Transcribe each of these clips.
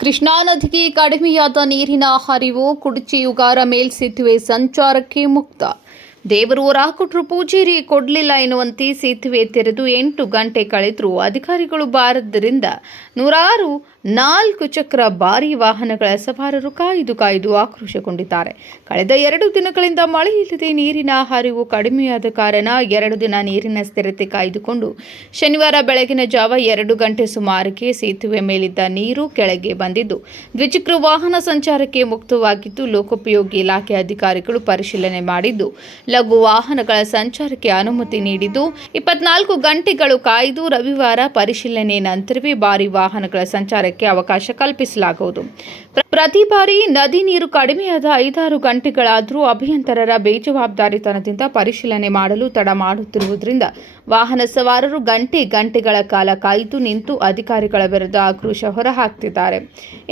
ಕೃಷ್ಣಾ ನದಿಗೆ ಕಡಿಮೆಯಾದ ನೀರಿನ ಹರಿವು. ಕುಡಚಿಯುಗಾರ ಮೇಲ್ಸೇತುವೆ ಸಂಚಾರಕ್ಕೆ ಮುಕ್ತ. ದೇವರೂರ ಕೊಟ್ಟರು ಪೂಜಾರಿ ಕೊಡಲಿಲ್ಲ ಎನ್ನುವಂತೆ ಸೇತುವೆ ತೆರೆದು 8 ಗಂಟೆ ಕಳೆದರೂ ಅಧಿಕಾರಿಗಳು ಬಾರದ್ದರಿಂದ ನೂರಾರು 4 ಚಕ್ರ ಭಾರೀ ವಾಹನಗಳ ಸವಾರರು ಕಾಯ್ದು ಆಕ್ರೋಶಗೊಂಡಿದ್ದಾರೆ. ಕಳೆದ 2 ದಿನಗಳಿಂದ ಮಳೆಯಿಲ್ಲದೆ ನೀರಿನ ಹರಿವು ಕಡಿಮೆಯಾದ ಕಾರಣ 2 ದಿನ ನೀರಿನ ಸ್ಥಿರತೆ ಕಾಯ್ದುಕೊಂಡು ಶನಿವಾರ ಬೆಳಗಿನ ಜಾವ 2 ಗಂಟೆ ಸುಮಾರಿಗೆ ಸೇತುವೆ ಮೇಲಿದ್ದ ನೀರು ಕೆಳಗೆ ಬಂದಿದ್ದು ದ್ವಿಚಕ್ರ ವಾಹನ ಸಂಚಾರಕ್ಕೆ ಮುಕ್ತವಾಗಿದ್ದು ಲೋಕೋಪಯೋಗಿ ಇಲಾಖೆ ಅಧಿಕಾರಿಗಳು ಪರಿಶೀಲನೆ ಮಾಡಿದ್ದು ಲಘು ವಾಹನಗಳ ಸಂಚಾರಕ್ಕೆ ಅನುಮತಿ ನೀಡಿದ್ದು 24 ಗಂಟೆಗಳು ಕಾಯ್ದು ರವಿವಾರ ಪರಿಶೀಲನೆ ನಂತರವೇ ಭಾರೀ ವಾಹನಗಳ ಸಂಚಾರಕ್ಕೆ ಅವಕಾಶ ಕಲ್ಪಿಸಲಾಗುವುದು. ಪ್ರತಿ ಬಾರಿ ನದಿ ನೀರು ಕಡಿಮೆಯಾದ 5-6 ಗಂಟೆಗಳಾದರೂ ಅಭಿಯಂತರರ ಬೇಜವಾಬ್ದಾರಿತನದಿಂದ ಪರಿಶೀಲನೆ ಮಾಡಲು ತಡ ಮಾಡುತ್ತಿರುವುದರಿಂದ ವಾಹನ ಸವಾರರು ಗಂಟೆಗಳ ಕಾಲ ಕಾಯ್ದು ನಿಂತು ಅಧಿಕಾರಿಗಳ ವಿರುದ್ಧ ಆಕ್ರೋಶ ಹೊರಹಾಕ್ತಿದ್ದಾರೆ.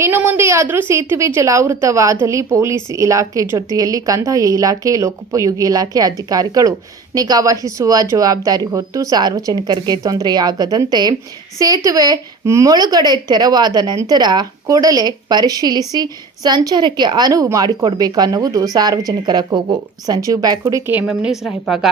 ಇನ್ನು ಮುಂದೆಯಾದರೂ ಸೇತುವೆ ಜಲಾವೃತವಾದಲ್ಲಿ ಪೊಲೀಸ್ ಇಲಾಖೆ ಜೊತೆಯಲ್ಲಿ ಕಂದಾಯ ಇಲಾಖೆ, ಲೋಕೋಪಯೋಗಿ ಇಲಾಖೆ ಅಧಿಕಾರಿಗಳು ನಿಗಾ ವಹಿಸುವ ಜವಾಬ್ದಾರಿ ಹೊತ್ತು ಸಾರ್ವಜನಿಕರಿಗೆ ತೊಂದರೆಯಾಗದಂತೆ ಸೇತುವೆ ಮುಳುಗಡೆ ತೆರವಾದ ನಂತರ ಕೂಡಲೇ ಪರಿಶೀಲಿಸಿ ಸಂಚಾರಕ್ಕೆ ಅನುವು ಮಾಡಿಕೊಡಬೇಕನ್ನುವುದು ಸಾರ್ವಜನಿಕರ ಕೂಗು. Sanjeev Byakudi, KMM news, Raybag.